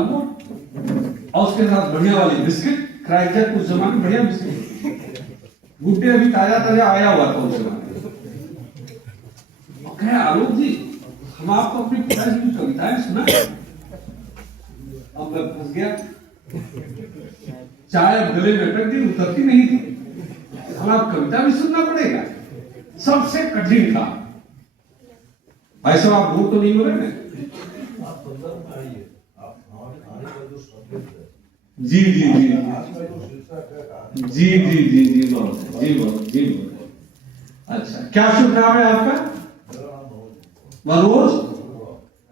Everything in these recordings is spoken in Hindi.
और उसके साथ बढ़िया वाली बिस्किट क्रैकर, उस जमाने में बढ़िया बिस्किट, गुड्डे अभी ताजा ताजा आया हुआ था उस जमाने में। कहे आलोक जी, हम आपको अपने पिताजी की कविताएं सुना। अब मैं फंस गया, चाय गले में अटक गई, उतरती नहीं थी। हम आप कविता भी सुनना पड़ेगा, सबसे कठिन था। भाई साहब आप बोर तो नहीं हो रहे ना? जी जी जी जी जी जी जी बहुत जी बहुत जी बहुत अच्छा। क्या शुभ नाम है आपका? मनोज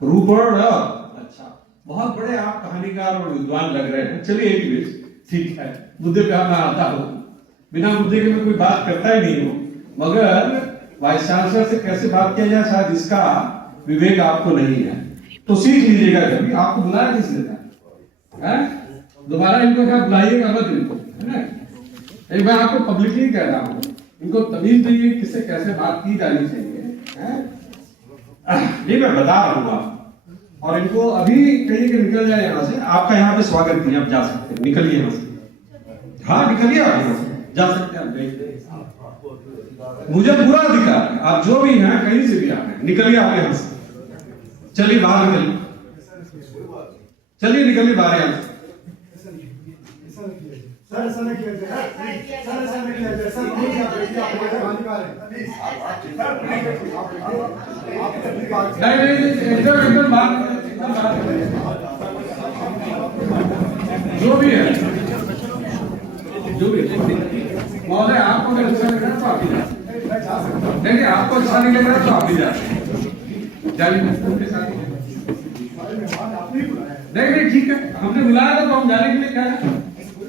रूबर्ड। अच्छा, बहुत बड़े आप कहानीकार और विद्वान लग रहे हैं। चलिए एक मिनट, ठीक है, मुद्दे पे मैं आता हूँ। बिना मुद्दे के मैं कोई बात करता ही नहीं हूँ, मगर वाइस चांसलर से कैसे बात किया जाए शायद इसका विवेक आपको नहीं है, तो सीख लीजिएगा। कभी आपको बुलाया किसने था? दोबारा इनको क्या बुलाइएगा मत इनको, है ना? एक बार आपको पब्लिकली कह रहा हूँ, इनको तमीज दीजिए किससे कैसे बात की जानी चाहिए। ये मैं बता रहा हूँ आप, और इनको अभी कहिए कि निकल जाए यहाँ से। आपका यहाँ पे स्वागत नहीं, आप जा सकते हैं, निकलिए यहाँ से। हाँ निकलिए, आप यहाँ से जा सकते हैं। मुझे पूरा अधिकार है, आप जो भी हैं कहीं से भी आ रहे हैं, निकलिए आप यहाँ से। चलिए बाहर निकलिए, चलिए निकलिए बाहर यहाँ से। नहीं एकदम बात, जो भी है महोदय, आपको अगर अच्छा लग रहा है तो आप ही जा सकते। नहीं आपको अच्छा नहीं लग रहा है तो आप ही जा सकते। जाने नहीं ठीक है, हमने बुलाया था तो हम जाने के लिए क्या है।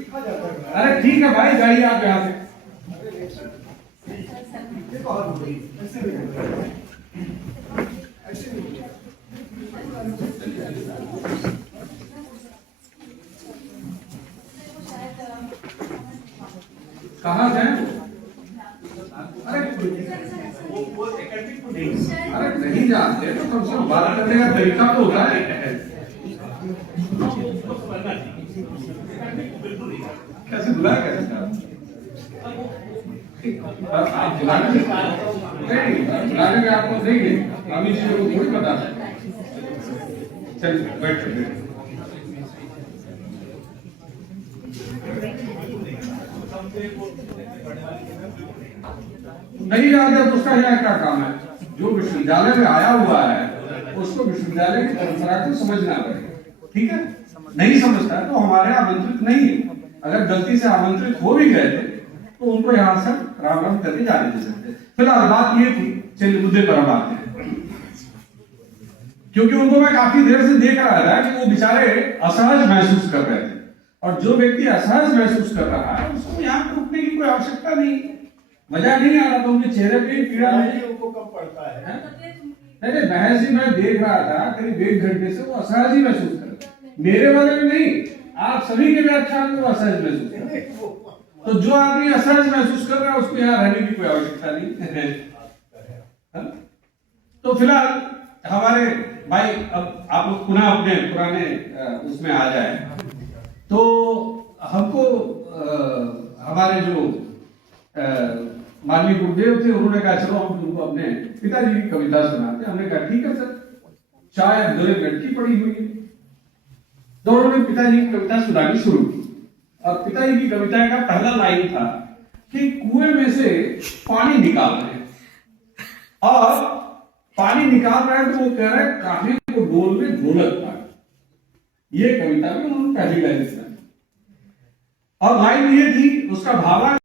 अरे ठीक है भाई, जाइए आप यहाँ से। कहाँ से? अरे नहीं जानते तो कम से कम बात करने का तरीका तो होता है। कैसे बुलाया कैसे आप बुलाने में आपको देंगे, अभी चीजों को थोड़ी बता सकते। चलिए बैठिए। नहीं जानते तो उसका यहाँ क्या काम है? जो विश्वविद्यालय में आया हुआ है उसको विश्वविद्यालय की परंपरा को समझना पड़ेगा, ठीक है? नहीं समझता है तो हमारे आमंत्रित नहीं है। अगर गलती से आमंत्रित हो भी गए थे तो उनको यहाँ से राम राम करके जाने दे सकते। फिलहाल बात ये थी, चलिए मुद्दे पर हम आते हैं, क्योंकि उनको मैं काफी देर से देख रहा था कि वो बेचारे असहज महसूस कर रहे थे, और जो व्यक्ति असहज महसूस कर रहा है उसको यहाँ रुकने की कोई आवश्यकता नहीं। मजा नहीं आ रहा था उनके चेहरे पे, पीड़ा उनको कम पड़ता है। नहीं बहस ही मैं देख रहा था करीब 1 घंटे से, वो असहज ही महसूस कर रहे। मेरे वाले में नहीं, आप सभी के व्याख्यान में असहज महसूस कर रहे। तो जो आदमी असहज महसूस कर रहा है उसको यहाँ रहने की कोई आवश्यकता नहीं। तो फिलहाल हमारे भाई, अब आप लोग पुनः अपने पुराने उसमें आ जाए, तो हमको हमारे जो माननीय गुरुदेव थे उन्होंने कहा चलो हम तुमको अपने पिताजी की कविता सुनाते। हमने कहा ठीक है सर, चाय गले में लटकी पड़ी हुई है। तो उन्होंने पिताजी की कविता सुनानी शुरू की, और पिताजी की कविता का पहला लाइन था कि कुएं में से पानी निकाल रहे हैं, और पानी निकाल रहे हैं तो वो कह रहे हैं काहे को डोल में ढोलक था। ये कविता में उन्होंने पहली लाइन सुनाई, और लाइन ये थी, उसका भावार्थ